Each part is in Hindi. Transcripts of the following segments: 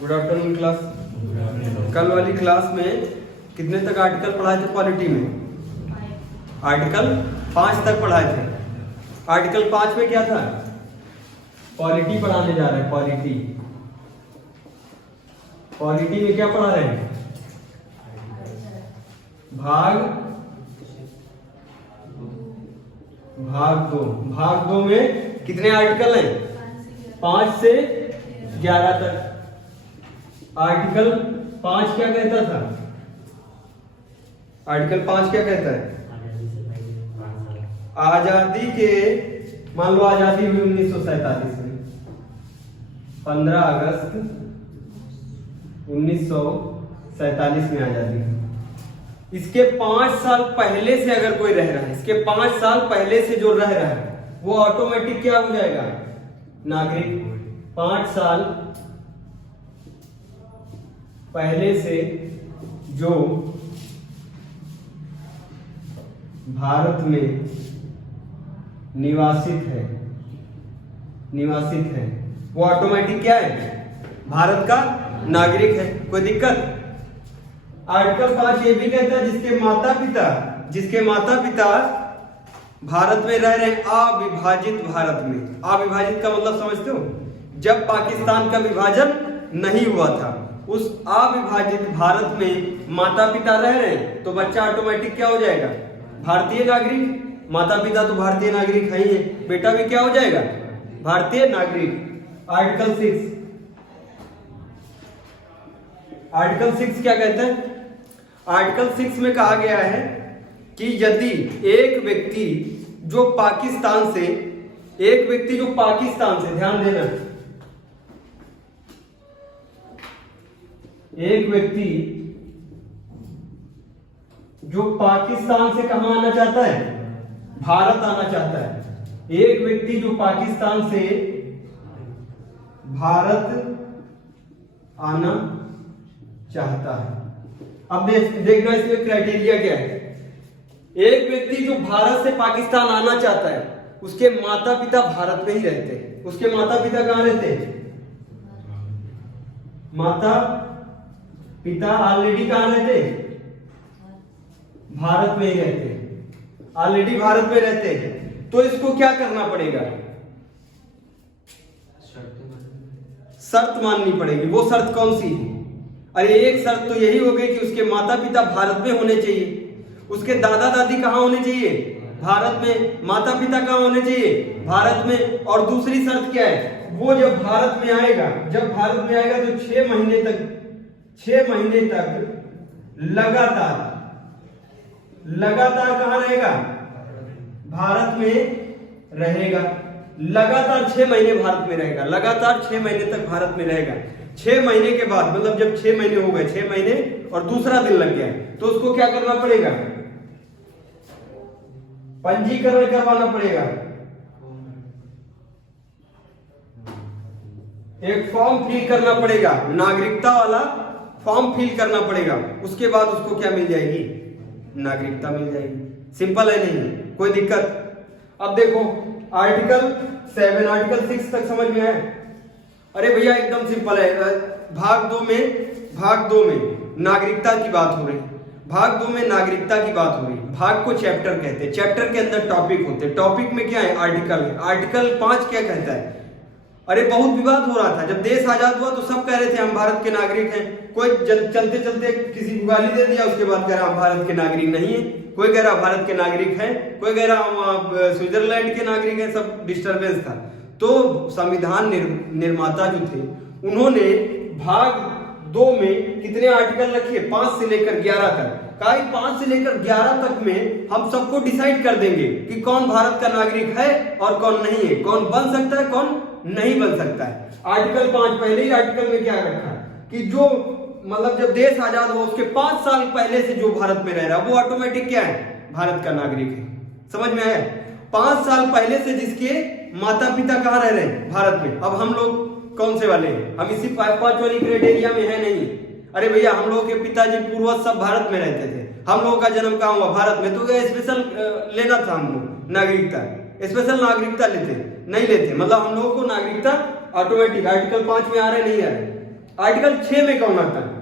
Good afternoon class. कल वाली क्लास में कितने तक आर्टिकल पढ़ाए थे पॉलिटी में? आर्टिकल 5 तक पढ़ाए थे। आर्टिकल 5 में क्या था? पॉलिटी पढ़ाने जा रहे हैं। पॉलिटी पॉलिटी में क्या पढ़ा रहे हैं? भाग दो में कितने आर्टिकल हैं? 5 से 11 तक। आर्टिकल 5 क्या कहता था? आर्टिकल 5 क्या कहता है? आजादी के, मान लो आजादी हुई 1947 में, 15 अगस्त 1947 में आजादी हुई। इसके 5 साल पहले से अगर कोई रह रहा है, इसके 5 साल पहले से जो रह रहा है वो ऑटोमेटिक क्या हो जाएगा? नागरिक। 5 साल पहले से जो भारत में निवासित है वो ऑटोमेटिक क्या है? भारत का नागरिक है। कोई दिक्कत? आर्टिकल 5 ये भी कहता है जिसके माता पिता भारत में रह रहे हैं, अविभाजित भारत में। अविभाजित का मतलब समझते हो? जब पाकिस्तान का विभाजन नहीं हुआ था, उस अविभाजित भारत में माता पिता रह रहे हैं, तो बच्चा ऑटोमेटिक क्या हो जाएगा? भारतीय नागरिक। माता पिता तो भारतीय नागरिक है ही है, बेटा भी क्या हो जाएगा? भारतीय नागरिक। आर्टिकल 6 क्या कहता है? आर्टिकल 6 में कहा गया है कि यदि एक व्यक्ति जो पाकिस्तान से, ध्यान देना, एक व्यक्ति जो पाकिस्तान से कहां आना चाहता है? भारत आना चाहता है। एक व्यक्ति जो पाकिस्तान से भारत आना चाहता है। अब देखना इसमें क्राइटेरिया क्या है। एक व्यक्ति जो भारत से पाकिस्तान आना चाहता है, उसके माता पिता भारत में ही रहते हैं। उसके माता पिता कहां रहते हैं? माता पिता ऑलरेडी कहां रहते हैं? भारत में ही रहते हैं। ऑलरेडी भारत में रहते हैं, तो इसको क्या करना पड़ेगा? शर्त माननी पड़ेगी। वो शर्त कौन सी है? अरे एक शर्त तो यही हो गई कि उसके माता पिता भारत में होने चाहिए, उसके दादा दादी कहां होने चाहिए? भारत में। माता पिता कहां होने चाहिए? भारत में। और दूसरी शर्त क्या है? वो जब भारत में आएगा तो 6 महीने तक लगातार कहां रहेगा? भारत में रहेगा। लगातार 6 महीने भारत में रहेगा। लगातार 6 महीने तक भारत में रहेगा। 6 महीने के बाद, मतलब जब 6 महीने हो गए, 6 महीने और दूसरा दिन लग गया, तो उसको क्या करना पड़ेगा? पंजीकरण करवाना पड़ेगा। एक फॉर्म फिल करना पड़ेगा, नागरिकता वाला फॉर्म फिल करना पड़ेगा। उसके बाद उसको क्या मिल जाएगी? नागरिकता मिल जाएगी। सिंपल है, नहीं कोई दिक्कत? अब देखो आर्टिकल 7, आर्टिकल 6 तक समझ में आया? अरे भैया एकदम सिंपल है। भाग दो में नागरिकता की बात हो रही। भाग को चैप्टर कहते हैं। चैप्टर के अंदर टॉपिक होते हैं। टॉपिक में क्या है? आर्टिकल है। आर्टिकल 5 क्या कहता है? अरे बहुत विवाद हो रहा था जब देश आजाद हुआ, तो सब कह रहे थे हम भारत के नागरिक हैं। कोई चलते चलते किसी को गाली दे दिया, उसके बाद कह रहा हम भारत के नागरिक नहीं है। कोई कह रहा भारत के नागरिक हैं, कोई कह रहा हम स्विट्जरलैंड के नागरिक हैं। सब डिस्टर्बेंस था। तो संविधान निर्माता जो थे, उन्होंने भाग 2 में कितने आर्टिकल रखे? 5 से लेकर 11 तक। 5 से लेकर 11 तक में हम सबको डिसाइड कर देंगे कि कौन भारत का नागरिक है और कौन नहीं है, कौन बन सकता है, कौन नहीं बन सकता है। आर्टिकल 5 पहले ही आर्टिकल में क्या रखा कि जो, मतलब जब देश आजाद हुआ उसके 5 साल पहले से जो भारत में रह रहा है वो ऑटोमेटिक क्या है? भारत का नागरिक है। समझ में आया? 5 साल पहले से जिसके माता पिता कहां रह रहे हैं? भारत में। अब हम लोग कौन से वाले हैं? हम इसी 5 वाली क्राइटेरिया में है नहीं। अरे भैया हम लोगों के पिताजी पूर्वज सब भारत में रहते थे, हम लोगों का जन्म कहां हुआ? भारत में। तो स्पेशल लेना था हमको नागरिकता। स्पेशल नागरिकता लेते नहीं लेते, मतलब हम लोगों को नागरिकता ऑटोमेटिक आर्टिकल 5 में आ रहे नहीं आ रहे। आर्टिकल 6 में कौन आता है?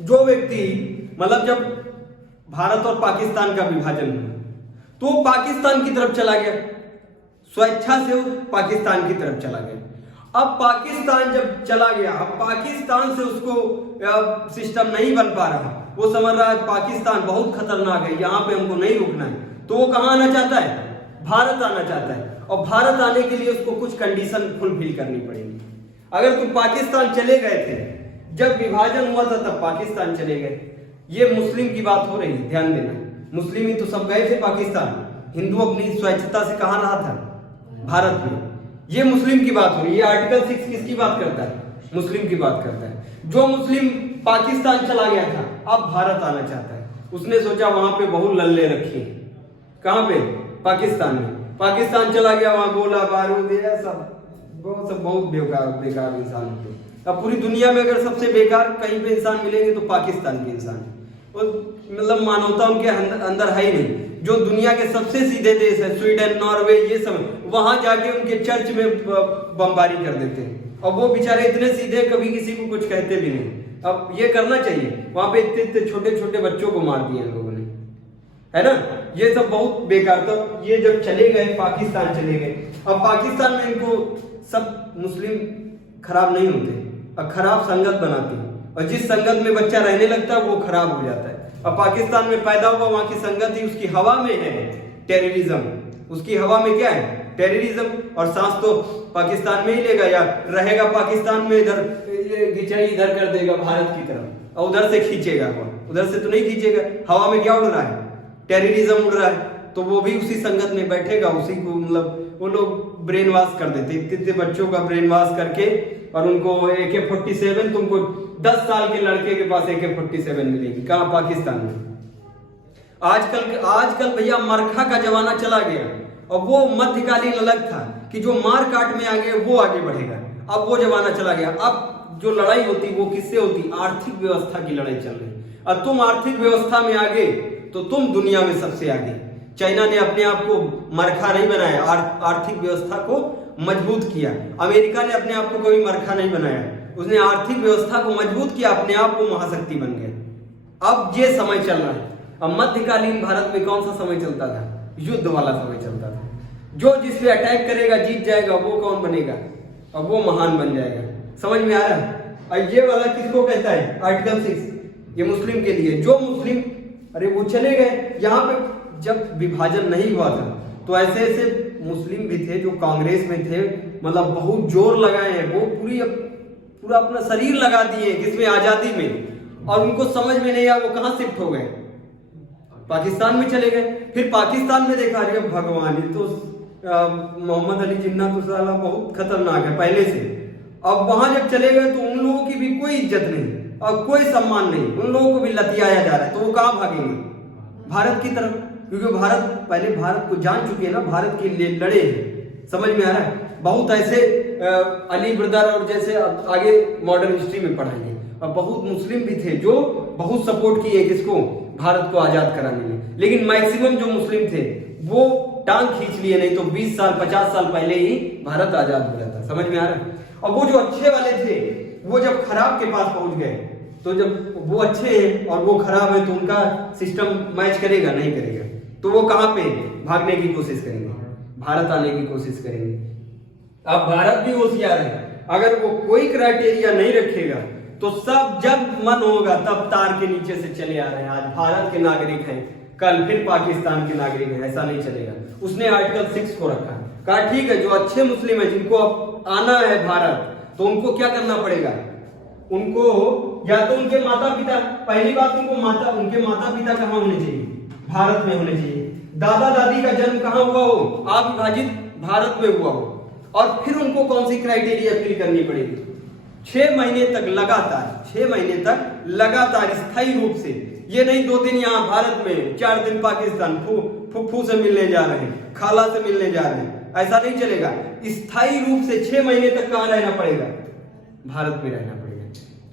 जो व्यक्ति मतलब जब भारत और पाकिस्तान का विभाजन हुआ तो वो पाकिस्तान की तरफ चला गया, स्वेच्छा से वो पाकिस्तान की तरफ चला गया। अब पाकिस्तान जब चला गया, अब पाकिस्तान से उसको सिस्टम नहीं बन पा रहा, वो समझ रहा है पाकिस्तान बहुत खतरनाक है, यहाँ पे हमको नहीं रुकना है, तो वो कहाँ आना चाहता है? भारत आना चाहता है। और भारत आने के लिए उसको कुछ कंडीशन फुलफिल करनी पड़ेगी। अगर तुम पाकिस्तान चले गए थे, जब विभाजन हुआ था तब पाकिस्तान चले गए, ये मुस्लिम की बात हो रही है, ध्यान देना। मुस्लिम ही तो सब गए थे पाकिस्तान, हिंदू अपनी स्वेच्छता से कहाँ रहा था? भारत में। ये मुस्लिम की बात हो रही है। ये आर्टिकल 6 किसकी बात करता है? मुस्लिम की बात करता है। जो मुस्लिम पाकिस्तान चला गया था अब भारत आना चाहता है, उसने सोचा वहां पे बहुत लल्ले रखी है। कहां पे? पाकिस्तान में। पाकिस्तान चला गया, वहां गोला बारूद ये सब बहुत बेकार इंसान होते। अब पूरी दुनिया में अगर सबसे बेकार कहीं पे इंसान मिलेंगे तो पाकिस्तान के इंसान, मतलब मानवता उनके अंदर है ही नहीं। जो दुनिया के सबसे सीधे देश है, स्वीडन, नॉर्वे, ये सब, वहां जाके उनके चर्च में बमबारी कर देते हैं। और वो बेचारे इतने सीधे, कभी किसी को कुछ कहते भी नहीं। अब ये करना चाहिए, वहां पे इतने छोटे छोटे बच्चों को मार दिए लोगों ने, है ना। ये सब बहुत बेकार। तो ये जब चले गए, पाकिस्तान चले गए, अब पाकिस्तान में इनको सब मुस्लिम खराब नहीं होते, अब खराब संगत बनाती है, और जिस संगत में बच्चा रहने लगता है वो खराब हो जाता है। अब पाकिस्तान में पैदा हुआ, वहां की संगत ही उसकी हवा में है टेररिज्म। उसकी हवा में क्या है? टेररिज्म। और सांस तो पाकिस्तान में ही लेगा या रहेगा पाकिस्तान में, इधर खिंचाई इधर कर देगा भारत की तरफ, और उधर से खींचेगा, उधर से तो नहीं खींचेगा। हवा में क्या उड़ रहा है? टेररिज्म उड़ रहा है। तो वो भी उसी संगत में बैठेगा, उसी को मतलब वो लोग ब्रेन वॉश कर देते, इतने बच्चों का ब्रेन वॉश करके, और उनको AK-47, तुमको 10 साल के लड़के के पास AK-47 मिलेगी। कहाँ? पाकिस्तान में। आजकल भैया मरखा का जमाना चला गया, और वो मध्यकालीन अलग था कि जो मार काट में आगे वो आगे बढ़ेगा। अब वो जमाना चला गया। अब जो लड़ाई होती वो किससे होती? आर्थिक व्यवस्था की लड़ाई चल रही। अब तुम आर्थिक व्यवस्था में आगे तो तुम दुनिया में सबसे आगे। चाइना ने अपने आप को मरखा नहीं बनाया, आर्थिक व्यवस्था को मजबूत किया। अमेरिका ने अपने आप को कभी मरखा नहीं बनाया, उसने आर्थिक व्यवस्था को मजबूत किया, अपने आप को महाशक्ति बन गए। अब ये समय चल रहा है। अब मध्यकालीन भारत में कौन सा समय चलता था? युद्ध वाला समय चलता था। जो जिस पे अटैक करेगा जीत जाएगा, वो कौन बनेगा? अब वो महान बन जाएगा। समझ में आ रहा है? और ये वाला किसको कहता है? आर्टिकल 6, ये मुस्लिम के लिए। जो मुस्लिम, अरे वो चले गए, यहाँ पे जब विभाजन नहीं हुआ था तो ऐसे ऐसे मुस्लिम भी थे जो कांग्रेस में थे, मतलब बहुत जोर लगाए हैं, वो पूरा अपना शरीर लगा दिए किसमें? आजादी में। और उनको समझ में नहीं आया, वो कहाँ शिफ्ट हो गए? पाकिस्तान में चले गए। फिर पाकिस्तान में देखा, अरे भगवान, ये तो मोहम्मद अली जिन्ना तो साला बहुत खतरनाक है पहले से। अब वहां जब चले गए तो उन लोगों की भी कोई इज्जत नहीं और कोई सम्मान नहीं, उन लोगों को भी लतियाया जा रहा है। तो वो कहाँ भागेंगे? भारत की तरफ, क्योंकि भारत पहले भारत को जान चुके हैं ना, भारत के लिए लड़े हैं। समझ में आ रहा है? बहुत ऐसे अली ब्रदर और जैसे आगे मॉडर्न हिस्ट्री में पढ़ाएंगे, और बहुत मुस्लिम भी थे जो बहुत सपोर्ट किए किसको? भारत को आजाद कराने में। लेकिन मैक्सिमम जो मुस्लिम थे वो टांग खींच लिए, नहीं तो 20 साल 50 साल पहले ही भारत आजाद हो जाता। समझ में आ रहा है? और वो जो अच्छे वाले थे वो जब खराब के पास पहुंच गए, तो जब वो अच्छे हैं और वो खराब है तो उनका सिस्टम मैच करेगा? नहीं करेगा। तो वो कहां पे भागने की कोशिश करेंगे? भारत आने की कोशिश करेंगे। अब भारत भी होशियार है, अगर वो कोई क्राइटेरिया नहीं रखेगा तो सब जब मन होगा तब तार के नीचे से चले आ रहे हैं। आज भारत के नागरिक हैं, कल फिर पाकिस्तान के नागरिक हैं, ऐसा नहीं चलेगा। उसने आर्टिकल 6 को रखा, कहा ठीक है, जो अच्छे मुस्लिम है जिनको अब आना है भारत, तो उनको क्या करना पड़ेगा? उनको या तो उनके माता पिता, पहली बात उनके माता पिता कहाँ होने चाहिए? भारत में होने चाहिए। दादा दादी का जन्म कहाँ हुआ हो? अविभाजित भारत में हुआ हो। और फिर उनको कौन सी क्राइटेरिया फिल करनी पड़ेगी? 6 महीने तक लगातार, 6 महीने तक लगातार स्थायी रूप से, ये नहीं 2 दिन यहाँ भारत में, 4 दिन पाकिस्तान, फुफ्फू से मिलने जा रहे हैं, खाला से मिलने जा रहे हैं, ऐसा नहीं चलेगा। स्थायी रूप से 6 महीने तक कहाँ रहना पड़ेगा? भारत में रहना पड़ेगा।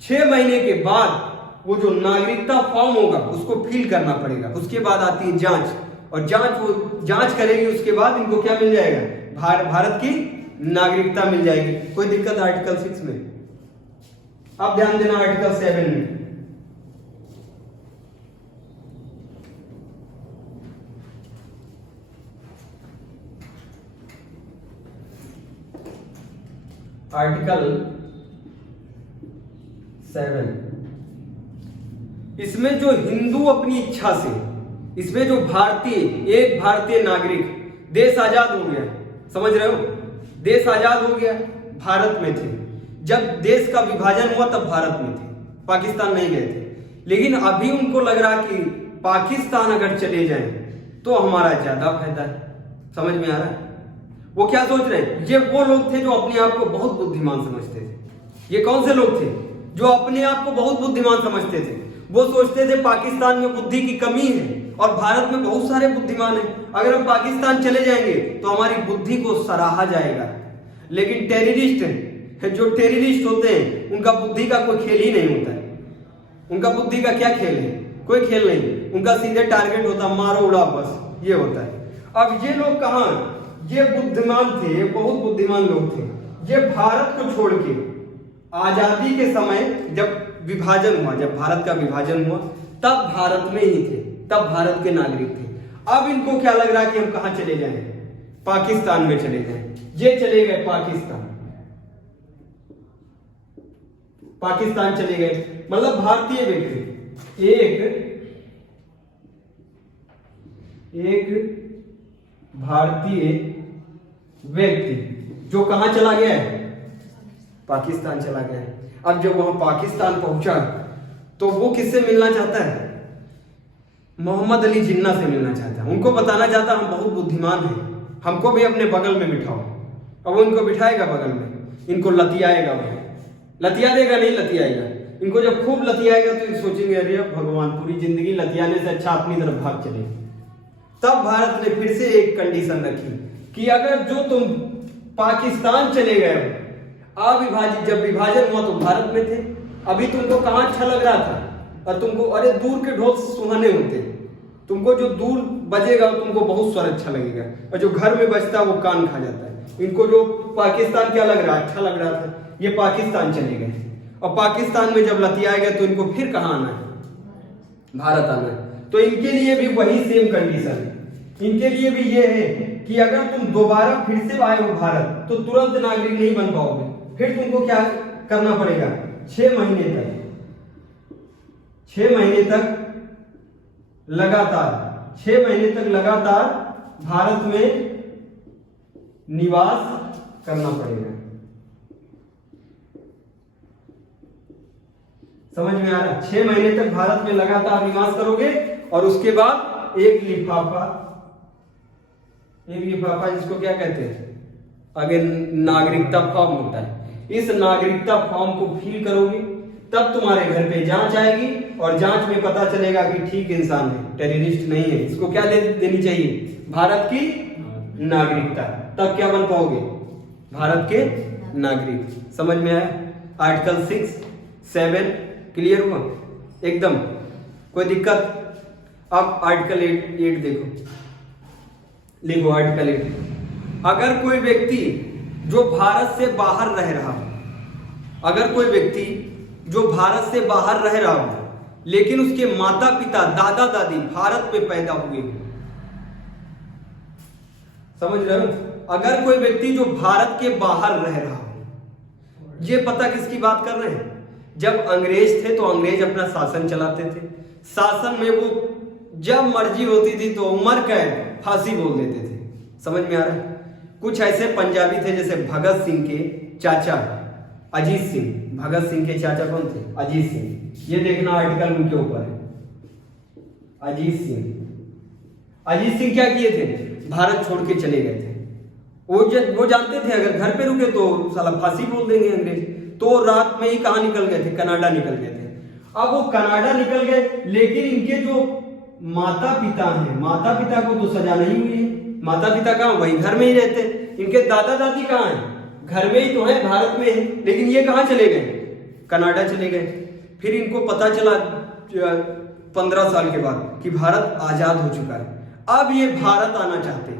6 महीने के बाद वो जो नागरिकता फॉर्म होगा उसको फिल करना पड़ेगा। उसके बाद आती है जांच, और जांच करेगी, उसके बाद इनको क्या मिल जाएगा? भारत की नागरिकता मिल जाएगी। कोई दिक्कत आर्टिकल 6 में? अब ध्यान देना आर्टिकल 7 में, आर्टिकल 7, इसमें जो हिंदू अपनी इच्छा से, इसमें जो भारतीय, एक भारतीय नागरिक, देश आजाद हो गया, समझ रहे हो, देश आजाद हो गया, भारत में थे, जब देश का विभाजन हुआ तब भारत में थे, पाकिस्तान नहीं गए थे, लेकिन अभी उनको लग रहा कि पाकिस्तान अगर चले जाएं तो हमारा ज्यादा फायदा है। समझ में आ रहा है? वो क्या सोच रहे हैं? ये वो लोग थे जो अपने आप को बहुत बुद्धिमान समझते थे। ये कौन से लोग थे जो अपने आप को बहुत बुद्धिमान समझते थे? वो सोचते थे पाकिस्तान में बुद्धि की कमी है और भारत में बहुत सारे बुद्धिमान हैं, अगर हम पाकिस्तान चले जाएंगे तो हमारी बुद्धि को सराहा जाएगा। लेकिन टेररिस्ट है, जो टेररिस्ट होते हैं उनका बुद्धि का कोई खेल ही नहीं होता है। उनका बुद्धि का क्या खेल है? कोई खेल नहीं, उनका सीधे टारगेट होता मारो उड़ाओ, बस ये होता है। अब ये लोग कहाँ, ये बुद्धिमान थे, ये बहुत बुद्धिमान लोग थे। ये भारत को छोड़ के आजादी के समय जब विभाजन हुआ, जब भारत का विभाजन हुआ तब भारत में ही थे, तब भारत के नागरिक थे। अब इनको क्या लग रहा है कि हम कहां चले जाएं? पाकिस्तान में चले जाएं। ये चले गए पाकिस्तान, पाकिस्तान चले गए, मतलब भारतीय व्यक्ति, एक भारतीय व्यक्ति जो कहां चला गया है? पाकिस्तान चला गया है। अब जब वहां पाकिस्तान पहुंचा तो वो किससे मिलना चाहता है? मोहम्मद अली जिन्ना से मिलना चाहता है। उनको बताना चाहता हम बहुत बुद्धिमान हैं, हमको भी अपने बगल में बिठाओ। अब वो इनको बिठाएगा बगल में, इनको लतियाएगा, वो लतिया देगा, नहीं लतियाएगा। इनको जब खूब लतियाएगा तो ये सोचेंगे अरे भगवान, पूरी जिंदगी लतियाने से अच्छा अपनी तरफ भाग चले। तब भारत ने फिर से एक कंडीशन रखी कि अगर जो तुम पाकिस्तान चले गए, अविभाजित, जब विभाजन हुआ तो भारत में थे, अभी तुमको कहां अच्छा लग रहा था, और तुमको अरे दूर के ढोल सुहाने होते, तुमको जो दूर बजेगा तुमको बहुत स्वर अच्छा लगेगा, और जो घर में बजता है वो कान खा जाता है। इनको जो पाकिस्तान क्या लग रहा है? अच्छा लग रहा था। ये पाकिस्तान चले गए, और पाकिस्तान में जब लतियाए गए तो इनको फिर कहां आना है? भारत आना है। तो इनके लिए भी वही सेम कंडीशन है। इनके लिए भी ये है कि अगर तुम दोबारा फिर से आए हो भारत तो तुरंत नागरिक नहीं बन पाओगे, फिर तुमको क्या करना पड़ेगा? 6 महीने तक, 6 महीने तक लगातार, 6 महीने तक लगातार भारत में निवास करना पड़ेगा। समझ में आ रहा? 6 महीने तक भारत में लगातार निवास करोगे, और उसके बाद एक लिफाफा जिसको क्या कहते हैं, आगे नागरिकता फॉर्म होता है, इस नागरिकता फॉर्म को फिल करोगे, तब तुम्हारे घर पे जांच आएगी, और जांच में पता चलेगा कि ठीक इंसान है, टेररिस्ट नहीं है। इसको क्या देनी चाहिए? भारत की नागरिकता। तब क्या बन पाओगे? भारत के नागरिक। समझ में आया? आर्टिकल 6, 7 क्लियर हुआ एकदम? कोई दिक्कत? अब आर्टिकल 8 देखो, लिखो आर्टिकल 8। अगर कोई व्यक्ति जो भारत से बाहर रह रहा हो, अगर कोई व्यक्ति जो भारत से बाहर रह रहा हो लेकिन उसके माता पिता, दादा दादी भारत में पैदा हुए, समझ रहे हो? अगर कोई व्यक्ति जो भारत के बाहर रह रहा हो, ये पता किसकी बात कर रहे हैं? जब अंग्रेज थे तो अंग्रेज अपना शासन चलाते थे, शासन में वो जब मर्जी होती थी तो उम्र कैद, फांसी बोल देते थे। समझ में आ रहा है? कुछ ऐसे पंजाबी थे जैसे भगत सिंह के चाचा अजीत सिंह। भगत सिंह के चाचा कौन थे? अजीत सिंह। ये देखना आर्टिकल उनके ऊपर है, अजीत सिंह। अजीत सिंह क्या किए थे? भारत छोड़ के चले गए थे। वो जानते थे अगर घर पे रुके तो साला फांसी बोल देंगे अंग्रेज, तो रात में ही कहां निकल गए थे? कनाडा निकल गए थे। अब वो कनाडा निकल गए, लेकिन इनके जो माता पिता हैं, माता पिता को तो सजा नहीं हुई है। माता पिता कहाँ? वही घर में ही रहते। इनके दादा दादी कहाँ हैं? घर में ही तो है, भारत में है, लेकिन ये कहाँ चले गए? कनाडा चले गए। फिर इनको पता चला 15 साल के बाद कि भारत आजाद हो चुका है। अब ये भारत आना चाहते,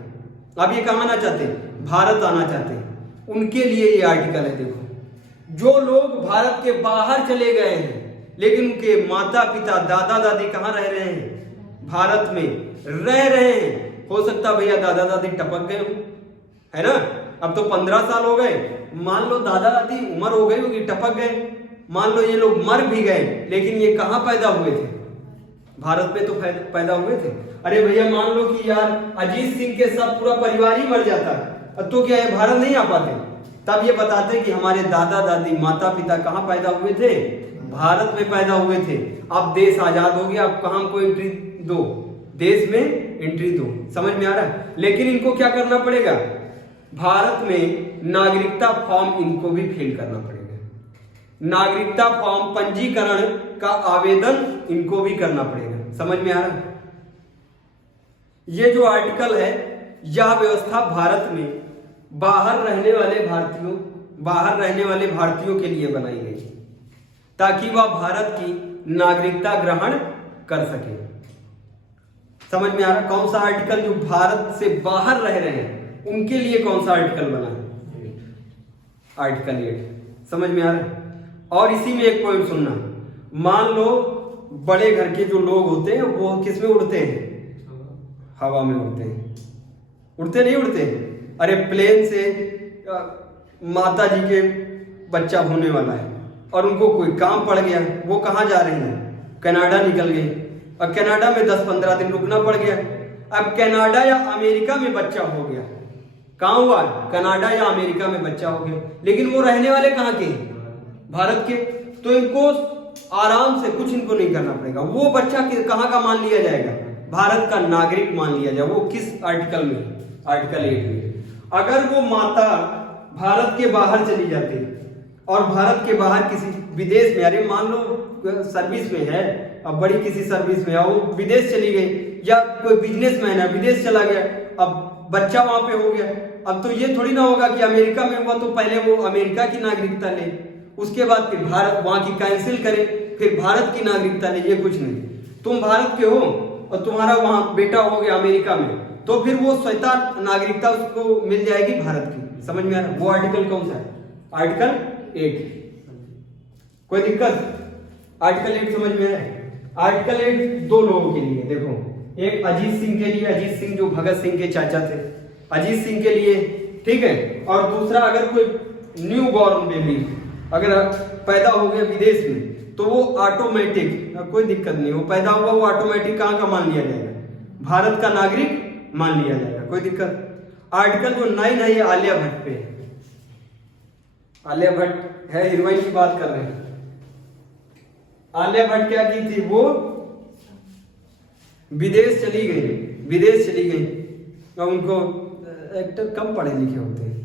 अब ये कहाँ आना चाहते? भारत आना चाहते। उनके लिए ये आर्टिकल है, देखो। जो लोग भारत के बाहर चले गए हैं लेकिन उनके माता पिता दादा दादी कहाँ रह रहे हैं? भारत में रह रहे हैं। हो सकता भैया दादा दादी टपक गए हो, है ना? अब तो 15 साल हो गए, मान लो दादा दादी उम्र हो गई होगी, टपक गए, मान लो ये लोग मर भी गए, लेकिन ये कहाँ पैदा हुए थे? भारत में तो पैदा हुए थे। अरे भैया मान लो कि यार अजीत सिंह के सब पूरा परिवार ही मर जाता तो क्या ये भारत नहीं आ पाते? तब ये बताते कि हमारे दादा दादी माता पिता कहाँ पैदा हुए थे? भारत में पैदा हुए थे। अब देश आजाद हो गया, अब कहाँ को एंट्री दो? देश में एंट्री दो। समझ में आ रहा है? लेकिन इनको क्या करना पड़ेगा? भारत में नागरिकता फॉर्म इनको भी फिल करना पड़ेगा। नागरिकता फॉर्म पंजीकरण का आवेदन इनको भी करना पड़ेगा। समझ में आ रहा है? ये जो आर्टिकल है, यह व्यवस्था भारत में बाहर रहने वाले भारतीयों के लिए बनाई गई ताकि वह भारत की नागरिकता ग्रहण कर सके। समझ में आ रहा? कौन सा आर्टिकल? जो भारत से बाहर रह रहे हैं उनके लिए कौन सा आर्टिकल बना है? आर्टिकल 8। समझ में आ रहा है? और इसी में एक पॉइंट सुनना, मान लो बड़े घर के जो लोग होते हैं वो किस में उड़ते हैं? हवा में उड़ते हैं। उड़ते नहीं उड़ते? अरे प्लेन से माता जी के बच्चा होने वाला है और उनको कोई काम पड़ गया, वो कहाँ जा रही हैं? कनाडा निकल गई। अब कनाडा में 10-15 दिन रुकना पड़ गया। अब कनाडा या अमेरिका में बच्चा हो गया। कहाँ हुआ? कनाडा या अमेरिका में बच्चा हो गया, लेकिन वो रहने वाले कहाँ के? भारत के। तो इनको आराम से कुछ इनको नहीं करना पड़ेगा। वो बच्चा कहाँ का मान लिया जाएगा? भारत का नागरिक मान लिया जाए। वो किस आर्टिकल में? आर्टिकल 8 में। अगर वो माता भारत के बाहर चली जाती और भारत के बाहर किसी विदेश में, अरे मान लो सर्विस में है, अब बड़ी किसी सर्विस में है, वो विदेश चली गई, या कोई बिजनेसमैन है विदेश चला गया, अब बच्चा वहां पे हो गया। अब तो ये थोड़ी ना होगा कि अमेरिका में हुआ तो पहले वो अमेरिका की नागरिकता ले, उसके बाद फिर भारत वहां की कैंसिल करे, फिर भारत की नागरिकता ले। ये कुछ नहीं। तुम भारत के हो और तुम्हारा वहां बेटा हो गया अमेरिका में, तो फिर वो स्वतः नागरिकता उसको मिल जाएगी भारत की। समझ में आ रहा? वो आर्टिकल कौन सा है? आर्टिकल 8। कोई दिक्कत? आर्टिकल 8 समझ में है? आर्टिकल 8 दो लोगों के लिए। देखो, एक अजीत सिंह के लिए, अजीत सिंह जो भगत सिंह के चाचा थे, अजीत सिंह के लिए, ठीक है। और दूसरा, अगर कोई न्यू बॉर्न बेबी अगर पैदा हो गया विदेश में तो वो ऑटोमेटिक, कोई दिक्कत नहीं, वो पैदा होगा वो ऑटोमेटिक कहाँ का मान लिया जाएगा? भारत का नागरिक मान लिया जाएगा। कोई दिक्कत? आर्टिकल जो 9 है ये आलिया भट्ट पे। आलिया भट्ट है, हीरोइन की बात कर रहे हैं। आलिया भट्ट क्या की थी? वो विदेश चली गई और उनको, एक्टर कम पढ़े लिखे होते हैं,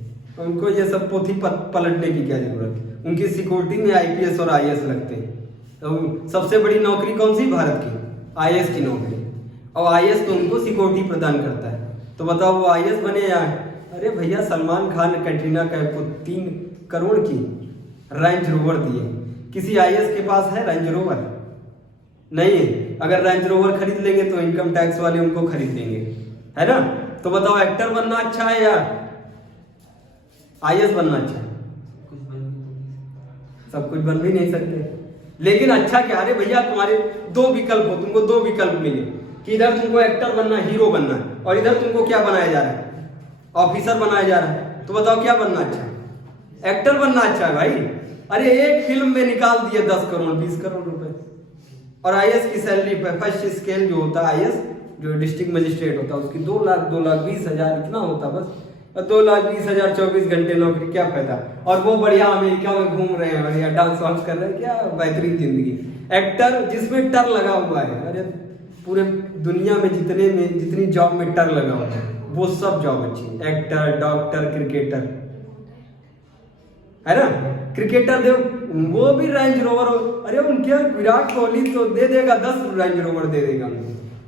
उनको ये सब पोथी पलटने की क्या जरूरत? उनकी सिक्योरिटी में आईपीएस और आईएएस लगते हैं। तो सबसे बड़ी नौकरी कौन सी भारत की? आईएएस की नौकरी। और आईएएस तो उनको सिक्योरिटी प्रदान करता है। तो बताओ वो आईएएस बने या? अरे भैया सलमान खान कैटरीना कैफ को 3 करोड़ की रेंज रोवर दिए। किसी आईएएस के पास है रेंज रोवर? नहीं है। अगर रेंज रोवर खरीद लेंगे तो इनकम टैक्स वाले उनको खरीद लेंगे, है ना? तो बताओ एक्टर बनना अच्छा है या आईएएस बनना अच्छा है? सब कुछ बन भी नहीं सकते। लेकिन अच्छा क्या? अरे भैया तुम्हारे 2 विकल्प हो, तुमको 2 विकल्प मिले कि इधर तुमको एक्टर बनना है, हीरो बनना है, और इधर तुमको क्या बनाया जा रहा है? ऑफिसर बनाया जा रहा है। तो बताओ क्या बनना अच्छा है? एक्टर बनना अच्छा है भाई। अरे एक फिल्म में निकाल दिए 10 करोड़ 20 करोड़ रुपए। और आईएएस की सैलरी फर्स्ट स्केल जो होता है, आईएएस जो डिस्ट्रिक्ट मजिस्ट्रेट होता है, उसकी 2 लाख 2,20,000 इतना होता बस। 2,20,000 24 घंटे नौकरी, क्या फायदा? और वो बढ़िया अमेरिका में घूम रहे हैं, बढ़िया डांस वांस कर रहे हैं, क्या बेहतरीन जिंदगी। एक्टर जिसमें टर लगा हुआ है, अरे पूरे दुनिया में जितनी जॉब में टर लगा हुआ है वो सब जॉब अच्छी। एक्टर, डॉक्टर, क्रिकेटर, है ना? क्रिकेटर देव वो भी रेंज रोवर, अरे उनके विराट कोहली तो दे देगा 10 रेंज रोवर दे देगा,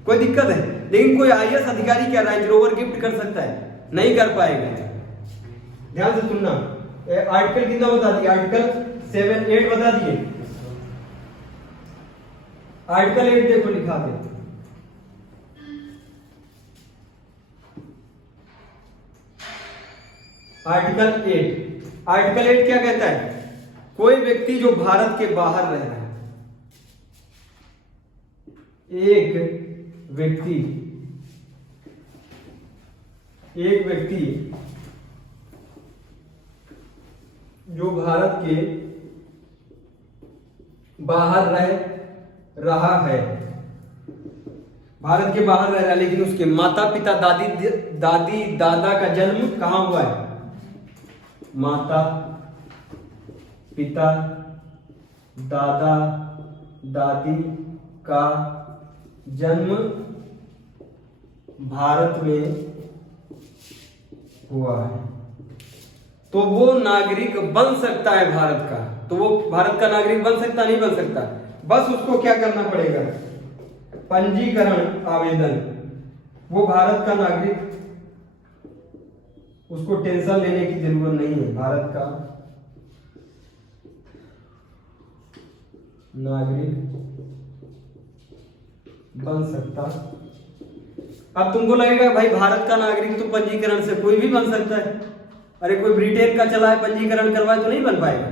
कोई दिक्कत है। लेकिन कोई आईएएस अधिकारी क्या रेंज रोवर गिफ्ट कर सकता है? नहीं कर पाएगा। ध्यान से सुनना। आर्टिकल कितना बता दिए? आर्टिकल 7, 8 बता दिए। आर्टिकल 8 देखो लिखा है, आर्टिकल 8 क्या कहता है? कोई व्यक्ति जो भारत के बाहर रह रहा है, एक व्यक्ति जो भारत के बाहर रह रहा है, भारत के बाहर रह रहा है, लेकिन उसके माता पिता दादी दादा का जन्म कहां हुआ है? माता पिता दादा दादी का जन्म भारत में हुआ है, तो वो नागरिक बन सकता है भारत का। तो वो भारत का नागरिक बन सकता, नहीं बन सकता? बस उसको क्या करना पड़ेगा? पंजीकरण आवेदन। वो भारत का नागरिक, उसको टेंशन लेने की जरूरत नहीं है। भारत का नागरिक बन सकता। अब तुमको लगेगा भाई भारत का नागरिक तो पंजीकरण से कोई भी बन सकता है। अरे कोई ब्रिटेन का चला है, पंजीकरण करवाए तो नहीं बन पाएगा,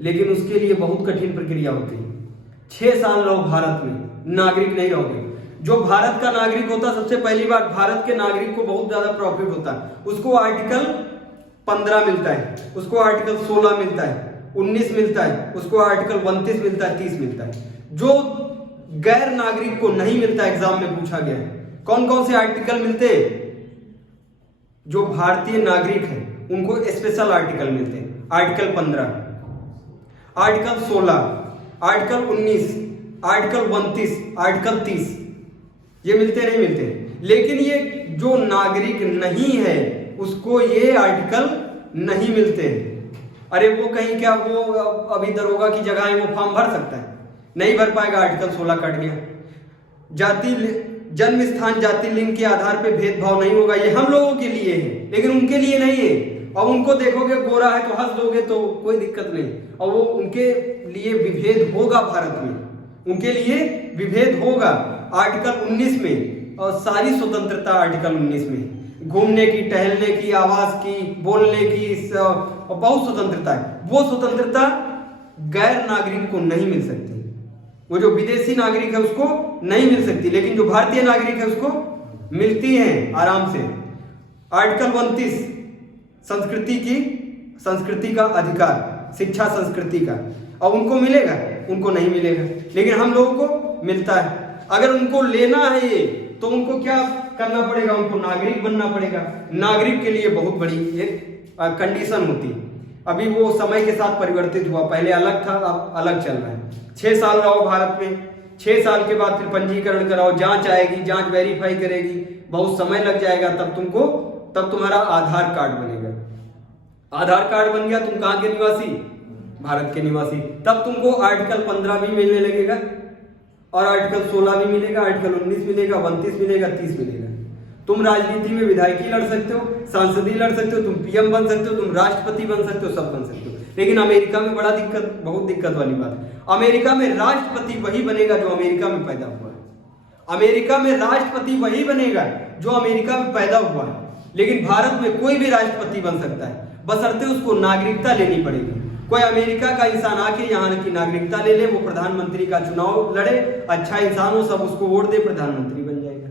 लेकिन उसके लिए बहुत कठिन प्रक्रिया होती है। 6 साल रहो भारत में, नागरिक नहीं रहोगे। जो भारत का नागरिक होता, सबसे पहली बात, भारत के नागरिक को बहुत ज्यादा प्रॉफिट होता है। उसको आर्टिकल 15 मिलता है, उसको आर्टिकल 16 मिलता है, 19 मिलता है, उसको आर्टिकल 29 मिलता है, 30 मिलता है। जो गैर नागरिक को नहीं मिलता, एग्जाम में पूछा गया है। कौन कौन से आर्टिकल मिलते? जो भारतीय नागरिक है उनको स्पेशल आर्टिकल मिलते हैं। Article 15, article 16, article 19, article 29, article 30, ये मिलते नहीं मिलते। लेकिन ये जो नागरिक नहीं है उसको ये आर्टिकल नहीं मिलते। अरे वो कहीं क्या, वो अभी दरोगा की जगह है, वो फॉर्म भर सकता है? नहीं भर पाएगा, आर्टिकल 16 कट गया। जाति, जन्म स्थान, जाति, लिंग के आधार पे भेदभाव नहीं होगा। ये हम लोगों के लिए है, लेकिन उनके लिए नहीं है। और उनको देखोगे गोरा है तो हंस दोगे तो कोई दिक्कत नहीं, और वो उनके लिए विभेद होगा। भारत में उनके लिए विभेद होगा। आर्टिकल 19 में, और सारी स्वतंत्रता आर्टिकल 19 में, घूमने की, टहलने की, आवाज की, बोलने की, बहुत स्वतंत्रता है। वो स्वतंत्रता गैर नागरिक को नहीं मिल सकती। वो जो विदेशी नागरिक है उसको नहीं मिल सकती, लेकिन जो भारतीय नागरिक है उसको मिलती है आराम से। आर्टिकल 29, संस्कृति का अधिकार, शिक्षा संस्कृति का, अब उनको मिलेगा? उनको नहीं मिलेगा, लेकिन हम लोगों को मिलता है। अगर उनको लेना है ये, तो उनको क्या करना पड़ेगा? उनको नागरिक बनना पड़ेगा। नागरिक के लिए बहुत बड़ी एक कंडीशन होती है। अभी वो समय के साथ परिवर्तित हुआ, पहले अलग था, अब अलग चल रहा है। 6 साल रहो भारत में, 6 साल के बाद फिर पंजीकरण कराओ, जांच आएगी, जांच वेरीफाई करेगी, बहुत समय लग जाएगा, तब तुम्हारा आधार कार्ड बनेगा। आधार कार्ड बन गया, तुम कहां के निवासी? भारत के निवासी। तब तुमको आर्टिकल 15 भी मिलने लगेगा, और आर्टिकल 16 भी मिलेगा, आर्टिकल 19 मिलेगा, 29 मिलेगा, 30 मिलेगा। तुम राजनीति में विधायकी लड़ सकते हो, सांसदी लड़ सकते हो, तुम पीएम बन सकते हो, तुम राष्ट्रपति बन सकते हो, सब बन सकते हो। लेकिन अमेरिका में बहुत दिक्कत वाली बात है। अमेरिका में राष्ट्रपति वही बनेगा जो अमेरिका में पैदा हुआ है। अमेरिका में राष्ट्रपति वही बनेगा जो अमेरिका में पैदा हुआ है। लेकिन भारत में कोई भी राष्ट्रपति बन सकता है, बशर्ते उसको नागरिकता लेनी पड़ेगी। कोई अमेरिका का इंसान आके यहाँ की नागरिकता ले ले, वो प्रधानमंत्री का चुनाव लड़े, अच्छा इंसान हो, सब उसको वोट दे, प्रधानमंत्री बन जाएगा।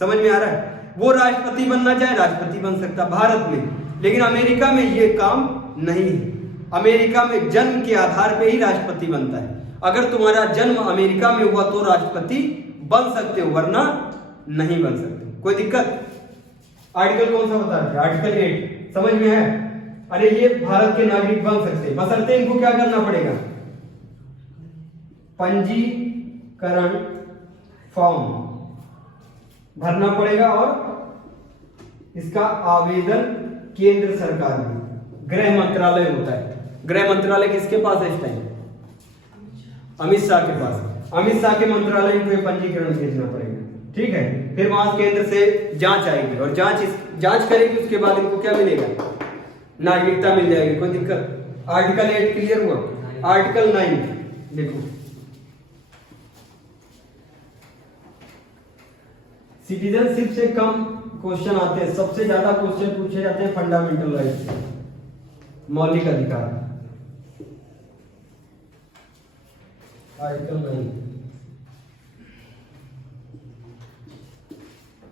समझ में आ रहा है? वो राष्ट्रपति बनना चाहे राष्ट्रपति बन सकता भारत में, लेकिन अमेरिका में ये काम नहीं है। अमेरिका में जन्म के आधार पे ही राष्ट्रपति बनता है। अगर तुम्हारा जन्म अमेरिका में हुआ तो राष्ट्रपति बन सकते हो, वरना नहीं बन सकते। कोई दिक्कत? आर्टिकल कौन सा बता रहे? आर्टिकल 8 समझ में है? अरे ये भारत के नागरिक बन सकते हैं, बशर्ते इनको क्या करना पड़ेगा? पंजीकरण फॉर्म भरना पड़ेगा, और इसका आवेदन केंद्र सरकार में, गृह मंत्रालय होता है। गृह मंत्रालय किसके पास है इस टाइम? अमित शाह के पास। अमित शाह के मंत्रालय को पंजीकरण भेजना पड़ेगा, ठीक है। फिर वहां केंद्र से जांच आएगी, और जांच करेगी, उसके बाद इनको क्या मिलेगा? नागरिकता मिल जाएगी। कोई दिक्कत? आर्टिकल 8 क्लियर हुआ? आर्टिकल 9 देखो, सिटीजनशिप से कम क्वेश्चन आते हैं, सबसे ज्यादा क्वेश्चन पूछे जाते हैं फंडामेंटल राइट से, मौलिक अधिकार। आर्टिकल 9,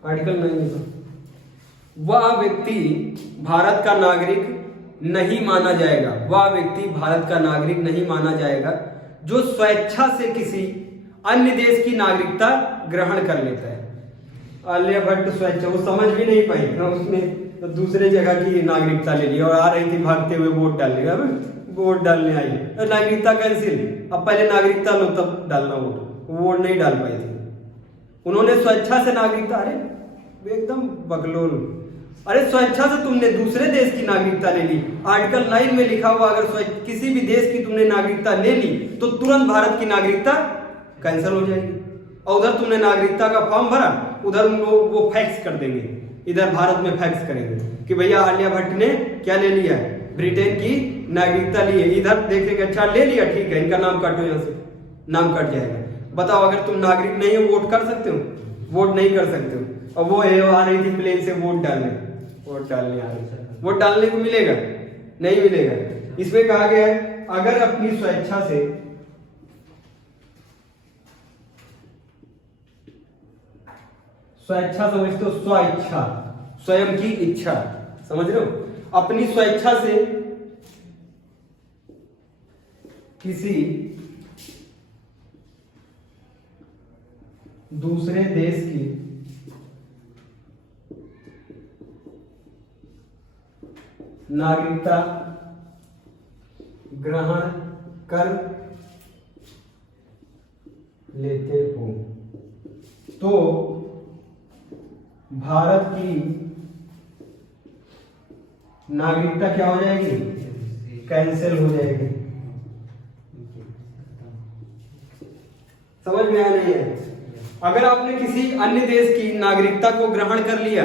आर्टिकल 9 वह व्यक्ति भारत का नागरिक नहीं माना जाएगा, वह व्यक्ति भारत का नागरिक नहीं माना जाएगा जो स्वेच्छा से किसी अन्य देश की नागरिकता ग्रहण कर लेता है। आलिया भट्ट स्वेच्छा, वो समझ भी नहीं पाई ना, उसने तो दूसरे जगह की नागरिकता ले ली और आ रही थी भागते हुए वोट डालने का, वोट डालने आई तो नागरिकता कैंसिल, अब पहले नागरिकता लो तब डालना वोट, वोट नहीं डाल पाई थी। उन्होंने स्वेच्छा से नागरिकता, अरे एकदम बकलोल, अरे स्वेच्छा से तुमने दूसरे देश की नागरिकता ले ली। आर्टिकल 9 में लिखा हुआ अगर किसी भी देश की तुमने नागरिकता ले ली तो तुरंत भारत की नागरिकता कैंसिल हो जाएगी। और उधर तुमने नागरिकता का फॉर्म भरा, उधर वो फैक्स कर देंगे, इधर भारत में फैक्स करेंगे कि भैया आलिया भट्ट ने क्या ले लिया है, ब्रिटेन की नागरिकता ली है। इधर देखेंगे अच्छा ले लिया, ठीक है, इनका नाम काटो, यहाँ से नाम कट जाएगा। बताओ अगर तुम नागरिक नहीं हो वोट कर सकते हो? वोट नहीं कर सकते हो। और वो आ रही थी प्लेन से वोट डालने, वोट डालने आ रही, वोट डालने को मिलेगा? नहीं मिलेगा। इसमें कहा गया है अगर अपनी स्वेच्छा से स्वेच्छा समझते हो, स्वेच्छा स्वयं की इच्छा, समझ रहे हो, अपनी स्वेच्छा से किसी दूसरे देश की नागरिकता ग्रहण कर लेते हो तो भारत की नागरिकता क्या हो जाएगी? कैंसिल हो जाएगी। समझ में आया नहीं है? अगर आपने किसी अन्य देश की नागरिकता को ग्रहण कर लिया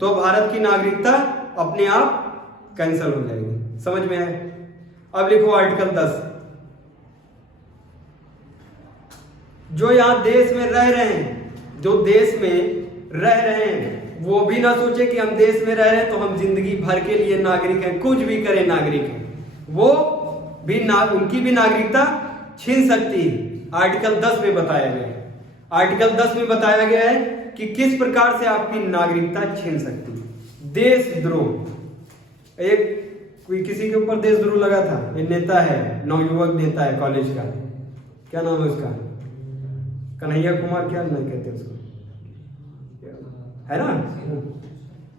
तो भारत की नागरिकता अपने आप कैंसिल हो जाएगी। समझ में आया? अब लिखो आर्टिकल 10, जो यहां देश में रह रहे हैं, जो देश में रह रहे हैं वो भी ना सोचे कि हम देश में रह रहे हैं तो हम जिंदगी भर के लिए नागरिक हैं, कुछ भी करें नागरिक हैं, वो भी उनकी भी नागरिकता छीन सकती है। आर्टिकल 10 में बताया गया है, आर्टिकल 10 में बताया गया है कि किस प्रकार से आपकी नागरिकता छीन सकती है। देशद्रोह, एक कोई किसी के ऊपर देशद्रोह लगा था, ये नेता है, नवयुवक नेता है कॉलेज का, क्या नाम है उसका, कन्हैया कुमार, क्या नहीं कहते उसको, है ना,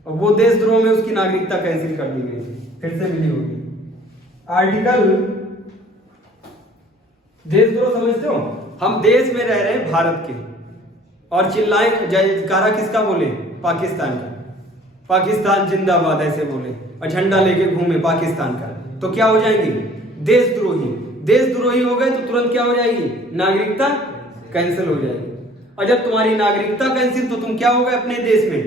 और वो देशद्रोह में उसकी नागरिकता कैंसिल कर दी गई थी, फिर से मिली होगी। आर्टिकल, देशद्रोह समझते हो, हम देश में रह रहे हैं भारत के और चिल्लाएं जयकारा किसका बोले? पाकिस्तान का, पाकिस्तान जिंदाबाद ऐसे बोले और झंडा लेके घूमे पाकिस्तान का, तो क्या हो जाएंगे? देशद्रोही। देशद्रोही हो गए तो तुरंत क्या हो जाएगी? नागरिकता कैंसिल हो जाएगी। और जब तुम्हारी नागरिकता कैंसिल तो तुम क्या हो गए अपने देश में?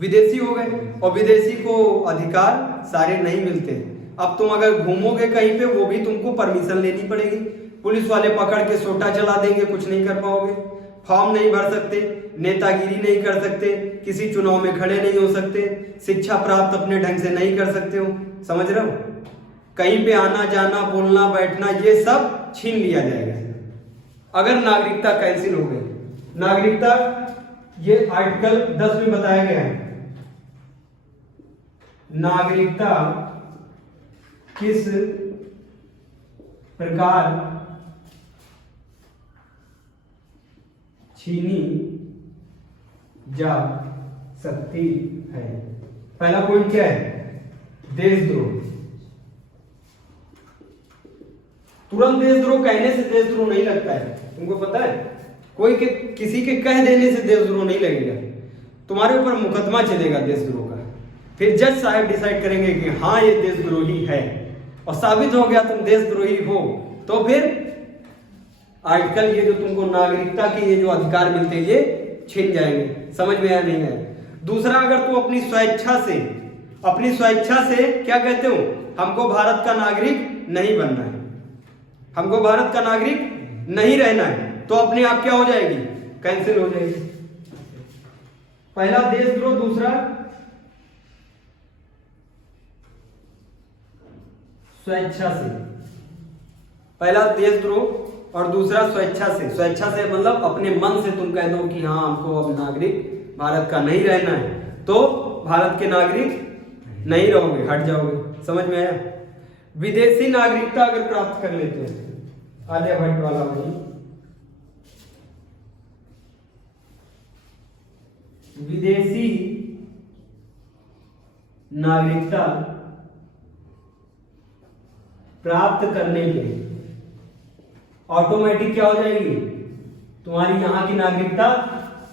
विदेशी हो गए, और विदेशी को अधिकार सारे नहीं मिलते। अब तुम अगर घूमोगे कहीं पे वो भी तुमको परमिशन लेनी पड़ेगी, पुलिस वाले पकड़ के सोटा चला देंगे, कुछ नहीं कर पाओगे, फॉर्म नहीं भर सकते, नेतागिरी नहीं कर सकते, किसी चुनाव में खड़े नहीं हो सकते, शिक्षा प्राप्त अपने ढंग से नहीं कर सकते हो। समझ रहे हो? कहीं पे आना जाना बोलना बैठना ये सब छीन लिया जाएगा अगर नागरिकता कैंसिल हो गई। नागरिकता ये आर्टिकल 10 में बताया गया है, नागरिकता किस प्रकार छीनी जा सकती है। पहला पॉइंट क्या है? देशद्रोह। तुरंत देशद्रोह कहने से देशद्रोह नहीं लगता है, तुमको पता है? कोई के किसी के कह देने से देशद्रोह नहीं लगेगा, तुम्हारे ऊपर मुकदमा चलेगा देशद्रोह का, फिर जज साहब डिसाइड करेंगे कि हाँ ये देशद्रोही है, और साबित हो गया तुम देशद्रोही हो तो फिर आर्टिकल ये जो तुमको नागरिकता के ये जो अधिकार मिलते हैं ये छिन जाएंगे। समझ में आया नहीं है? दूसरा, अगर तुम अपनी स्वेच्छा से क्या कहते हो, हमको भारत का नागरिक नहीं बनना है, हमको भारत का नागरिक नहीं रहना है, तो अपने आप क्या हो जाएगी? कैंसिल हो जाएगी। पहला देशद्रोह, दूसरा स्वेच्छा से। पहला देशद्रोह और दूसरा स्वेच्छा से। स्वेच्छा से मतलब अपने मन से तुम कह दो कि हाँ हमको अब नागरिक भारत का नहीं रहना है, तो भारत के नागरिक नहीं रहोगे, हट जाओगे। समझ में आया? विदेशी नागरिकता अगर प्राप्त कर लेते हैं, आर्यभट्ट वाला वही, विदेशी नागरिकता प्राप्त करने के ऑटोमेटिक क्या हो जाएगी, तुम्हारी यहां की नागरिकता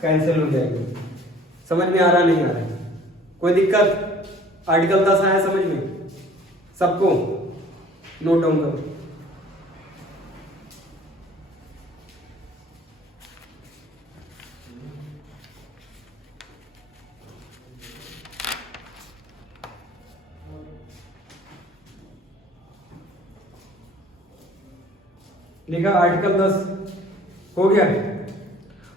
कैंसिल हो जाएगी। समझ में आ रहा नहीं आ रहा? कोई दिक्कत? आर्टिकल 10 आया समझ में सबको? नोट डाउन करो। लिखा आर्टिकल 10 हो गया।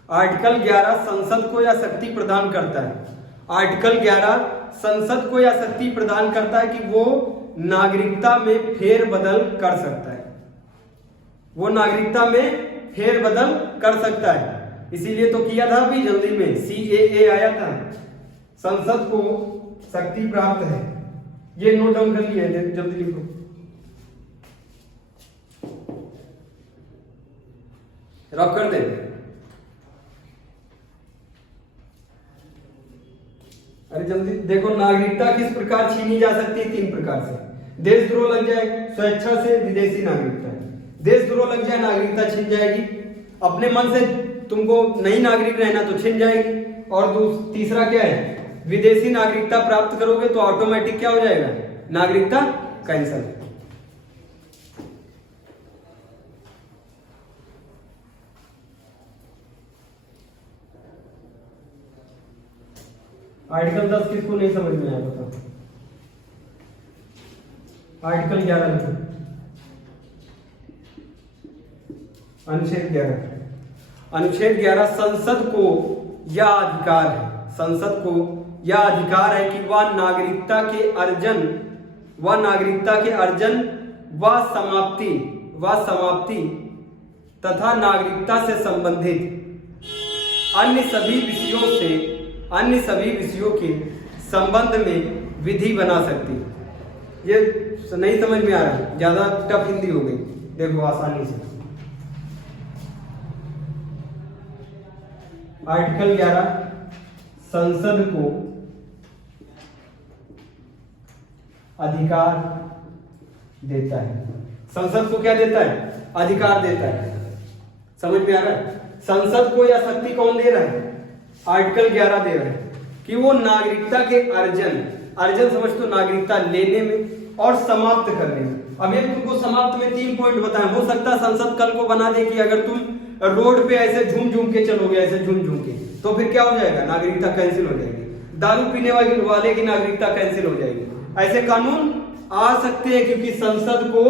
आर्टिकल 11 संसद को यह शक्ति प्रदान करता है, आर्टिकल 11 संसद को यह शक्ति प्रदान करता है कि वो नागरिकता में फेरबदल कर सकता है, वो नागरिकता में फेरबदल कर सकता है। इसीलिए तो किया था अभी जल्दी में, CAA आया था, संसद को शक्ति प्राप्त है। ये नोट डाउन कर लिया है, जल्दी लिखो। रब कर दे। अरे जल्दी देखो, नागरिकता किस प्रकार छीनी जा सकती है? 3 प्रकार से। देशद्रोह लग जाए, स्वेच्छा से, विदेशी नागरिकता। देशद्रोह लग जाए, नागरिकता छिन जाएगी। अपने मन से तुमको नई नागरिक रहना तो छिन जाएगी। और तीसरा क्या है? विदेशी नागरिकता प्राप्त करोगे तो ऑटोमेटिक क्या हो जाएगा? नागरिकता कैंसिल। आर्टिकल 10 किसको नहीं समझ में आया बताओ? आर्टिकल 11 लिखो, अनुच्छेद 11। अनुच्छेद 11 संसद को यह अधिकार है, संसद को यह अधिकार है कि वह नागरिकता के अर्जन व समाप्ति तथा नागरिकता से संबंधित अन्य सभी विषयों के संबंध में विधि बना सकती। ये नहीं समझ में आ रहा है, ज्यादा टफ हिंदी हो गई, देखो आसानी से। आर्टिकल 11 संसद को अधिकार देता है। संसद को क्या देता है? अधिकार देता है। समझ में आ रहा है? संसद को यह शक्ति कौन दे रहा है? आर्टिकल 11 दे रहा है कि वो नागरिकता के अर्जन समझ तो, नागरिकता लेने में और समाप्त करने में। अब ये तुमको समाप्त में 3 पॉइंट बताए। हो सकता है संसद कल को बना दे कि अगर तुम रोड पे ऐसे झूम के चलोगे, ऐसे झूम के, तो फिर क्या हो जाएगा? नागरिकता कैंसिल हो जाएगी। दारू पीने वाले की नागरिकता कैंसिल हो जाएगी। ऐसे कानून आ सकते हैं क्योंकि संसद को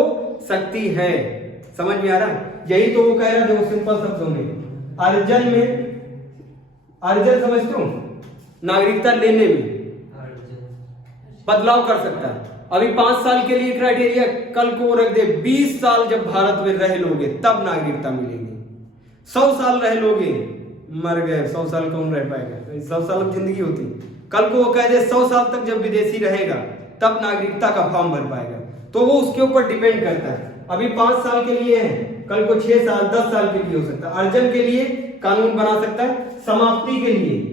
शक्ति है। समझ में आ रहा है? यही तो वो कह रहा है, देखो सिंपल शब्दों में, अर्जन समझते हो? नागरिकता लेने में बदलाव कर सकता है। अभी 5 साल के लिए क्राइटेरिया, कल को रख दे 20 साल जब भारत में रह लोगे तब नागरिकता मिलेगी। 100 साल रह लोगे, मर गए, 100 साल कौन रह पाएगा? 100 साल अब जिंदगी होती। कल को वो कह दे 100 साल तक जब विदेशी रहेगा तब नागरिकता का फॉर्म भर पाएगा, तो वो उसके ऊपर डिपेंड करता है। अभी 5 साल के लिए है, कल को 6 साल 10 साल के लिए हो सकता है। अर्जन के लिए कानून बना सकता है, समाप्ति के लिए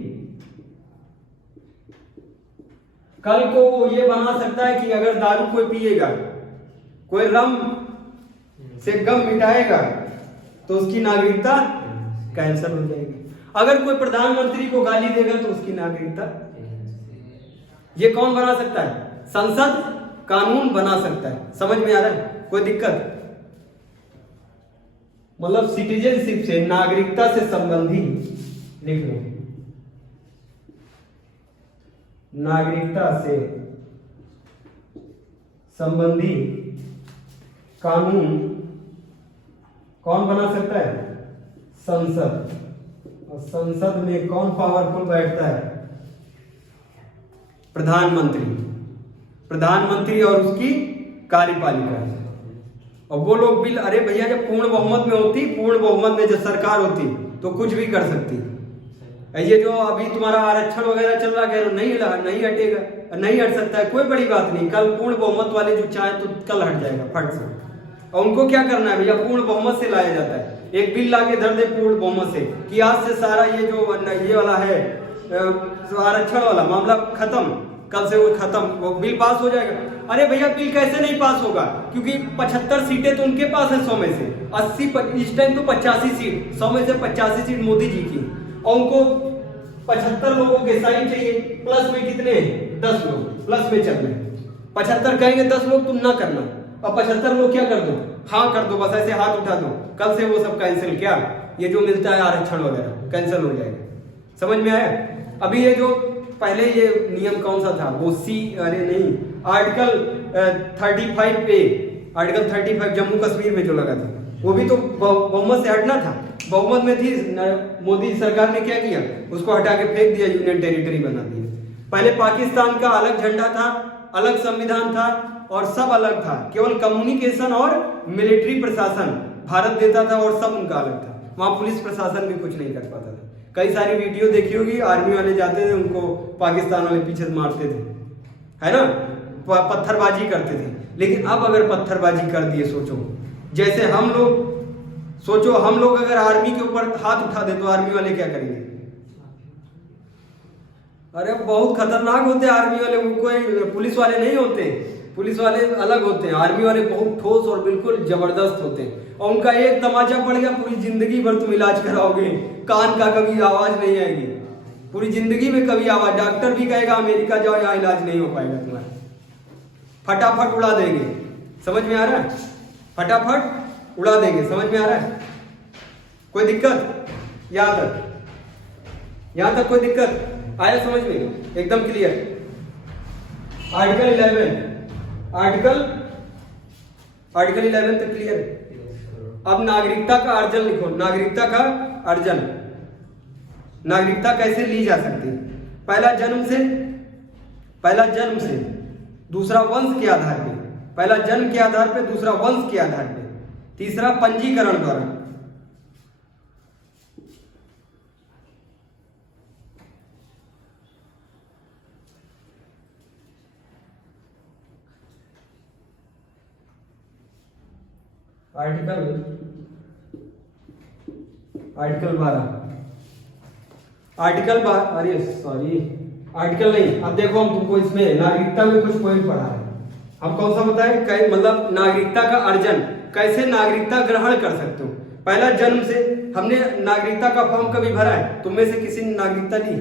कल को वो ये बना सकता है कि अगर दारू कोई पिएगा, कोई रम से गम मिटाएगा तो उसकी नागरिकता कैंसिल हो जाएगी। अगर कोई प्रधानमंत्री को गाली देगा तो उसकी नागरिकता, ये कौन बना सकता है? संसद कानून बना सकता है। समझ में आ रहा है? कोई दिक्कत? मतलब सिटीजनशिप से, नागरिकता से संबंधी लिख लो, नागरिकता से संबंधी कानून कौन बना सकता है? संसद। और संसद में कौन पावरफुल बैठता है? प्रधानमंत्री और उसकी कार्यपालिका। और वो लोग बिल, अरे भैया जब पूर्ण बहुमत में होती, पूर्ण बहुमत में जब सरकार होती तो कुछ भी कर सकती। ये जो अभी तुम्हारा आरक्षण वगैरह चल रहा है, नहीं हटेगा, नहीं हट सकता है, कोई बड़ी बात नहीं। कल पूर्ण बहुमत वाले जो चाहे तो कल हट जाएगा फट से। और उनको क्या करना है भैया, पूर्ण बहुमत से लाया जाता है। एक बिल लाके धर दे पूर्ण बहुमत से कि आज से सारा ये जो ये वाला है आरक्षण वाला मामला खत्म, कल से वो खत्म, वो बिल पास हो जाएगा। अरे भैया बिल कैसे नहीं पास होगा, क्योंकि 75 सीटें तो उनके पास है 100 में से 80, इस टाइम तो 85 सीट, 100 में से 85 सीट मोदी जी की, और उनको 75 लोगों के साइन चाहिए। प्लस में कितने, 10 लोग प्लस में चल रहे हैं। 75 कहेंगे 10 लोग तुम ना करना, और 75 लोग क्या कर दो, हाँ कर दो, बस ऐसे हाथ उठा दो, कल से वो सब कैंसिल, क्या ये जो मिलता है आरक्षण वगैरह कैंसिल हो जाएगा। समझ में आया? अभी ये जो पहले ये नियम कौन सा था, वो अरे नहीं, article 35A, article 35 Jammu Kashmir में जो लगा था, वो भी तो बहुमत से हटना था, बहुमत में थी। मोदी सरकार ने क्या किया, उसको हटा के फेंक दिया, यूनियन टेरिटरी बना दिया। पहले पाकिस्तान का अलग झंडा था, अलग संविधान था, और सब अलग था, केवल कम्युनिकेशन और मिलिट्री प्रशासन भारत देता था, और सब उनका अलग था। वहां पुलिस प्रशासन भी कुछ नहीं कर पाता था। कई सारी वीडियो देखी होगी, आर्मी वाले जाते थे, उनको पाकिस्तान वाले पीछे मारते थे, है ना, पत्थरबाजी करते थे। लेकिन अब अगर पत्थरबाजी कर दिए, सोचो जैसे हम लोग, सोचो हम लोग अगर आर्मी के ऊपर हाथ उठा दे तो आर्मी वाले क्या करेंगे? अरे बहुत खतरनाक होते हैं आर्मी वाले, कोई पुलिस वाले नहीं होते, पुलिस वाले अलग होते हैं, आर्मी वाले बहुत ठोस और बिल्कुल जबरदस्त होते हैं। और उनका एक तमाचा पड़ गया, पूरी जिंदगी भर तुम इलाज कराओगे, कान का कभी आवाज नहीं आएगी, पूरी जिंदगी में कभी आवाज, डॉक्टर भी कहेगा अमेरिका जाओ, यहाँ इलाज नहीं हो पाएगा तुम्हारा, फटाफट उड़ा देंगे। समझ में आ रहा है? फटाफट उड़ा देंगे। समझ में आ रहा है? कोई दिक्कत? यहां तक कोई दिक्कत आया समझ में? एकदम क्लियर। आर्टिकल 11, आर्टिकल 11 तक क्लियर है। अब नागरिकता का अर्जन लिखो, नागरिकता का अर्जन। नागरिकता कैसे ली जा सकती है? पहला जन्म से, दूसरा वंश के आधार पे, पहला जन्म के आधार पे, दूसरा वंश के आधार पे, तीसरा पंजीकरण द्वारा। आर्टिकल नहीं। अब देखो हम तुमको इसमें नागरिकता में कुछ पॉइंट पढ़ा है। हम कौन सा बताएं, मतलब नागरिकता का अर्जन, कैसे नागरिकता ग्रहण कर सकते हो। पहला जन्म से, हमने नागरिकता का फॉर्म कभी भरा है? तुम में से किसी ने नागरिकता ली?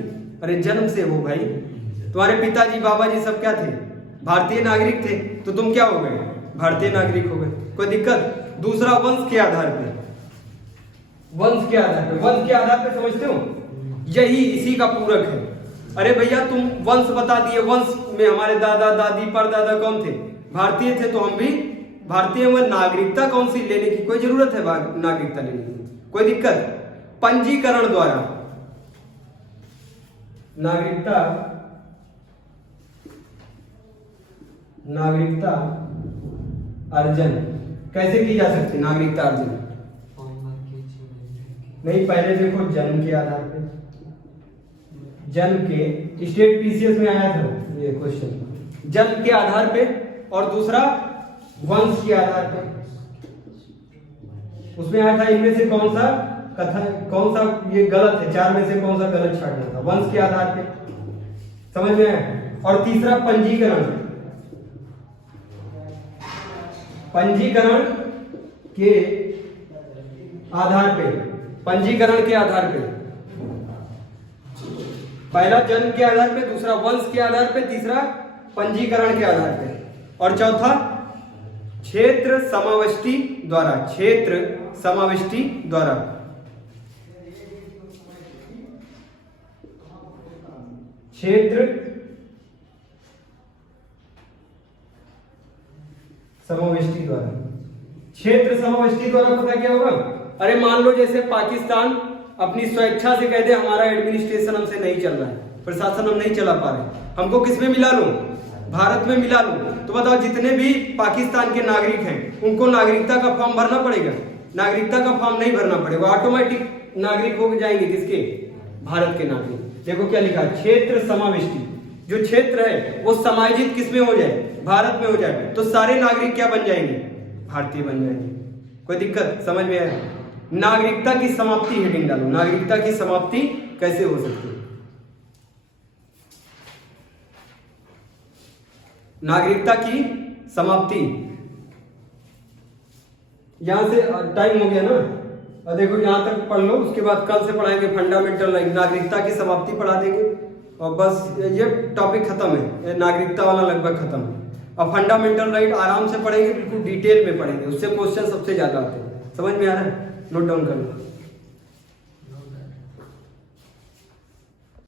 अरे जन्म से हो भाई, तुम्हारे पिताजी बाबा जी सब क्या थे? भारतीय नागरिक थे, तो तुम क्या हो गए? भारतीय नागरिक हो गए। कोई दिक्कत? दूसरा वंश के आधार पे, वंश के आधार पे समझते हो, यही इसी का पूरक है। अरे भैया तुम वंश बता दिए, वंश में हमारे दादा दादी परदादा कौन थे? भारतीय थे, तो हम भी भारतीय में। नागरिकता कौन सी लेने की कोई जरूरत है? नागरिकता लेने की कोई दिक्कत? पंजीकरण द्वारा नागरिकता अर्जन कैसे की जा सकती है? नागरिकता अर्जन नहीं, पहले देखो जन्म के आधार पे, जन्म के स्टेट पीसीएस में आया था ये क्वेश्चन, जन्म के आधार पे, और दूसरा वंश के आधार पे। उसमें आया था इनमें से कौन सा ये गलत है, 4 में से कौन सा गलत छाटना था? वंश के आधार पे। समझ में आया? और तीसरा पंजीकरण के आधार पे, पंजीकरण के आधार पे, पहला जन्म के आधार पे, दूसरा वंश के आधार पे, तीसरा पंजीकरण के आधार पे, और चौथा क्षेत्र समाविष्टि द्वारा। क्षेत्र समाविष्टि द्वारा, क्षेत्र समाविष्टि द्वारा। क्षेत्र समाविष्टि द्वारा पता क्या होगा? अरे मान लो जैसे पाकिस्तान अपनी स्वेच्छा से कहते हमारा एडमिनिस्ट्रेशन हमसे नहीं चल रहा है, प्रशासन हम नहीं चला पा रहे, हमको किसमें मिला लो? भारत में मिला लो तो बताओ जितने भी पाकिस्तान के नागरिक हैं उनको नागरिकता का फॉर्म भरना पड़ेगा? नागरिकता का फॉर्म नहीं भरना पड़ेगा, ऑटोमेटिक नागरिक हो जाएंगे। किसके? भारत के नागरिक। देखो क्या लिखा, क्षेत्र समाविष्टि, जो क्षेत्र है वो समायोजित किस में हो जाए? भारत में हो जाए, तो सारे नागरिक क्या बन जाएंगे? भारतीय बन जाएंगे। कोई दिक्कत समझ में आया? नागरिकता की समाप्ति हेडिंग डालो, नागरिकता की समाप्ति कैसे हो सकती है? नागरिकता की समाप्ति, यहां से टाइम हो गया ना, और देखो यहां तक पढ़ लो, उसके बाद कल से पढ़ाएंगे फंडामेंटल राइट, नागरिकता की समाप्ति पढ़ा देंगे और बस ये टॉपिक खत्म है, ये नागरिकता वाला लगभग खत्म है। अब फंडामेंटल राइट आराम से पढ़ेंगे, बिल्कुल डिटेल में पढ़ेंगे, उससे क्वेश्चन सबसे ज्यादा आते हैं। समझ में आ रहा है? नोट डाउन कर लो।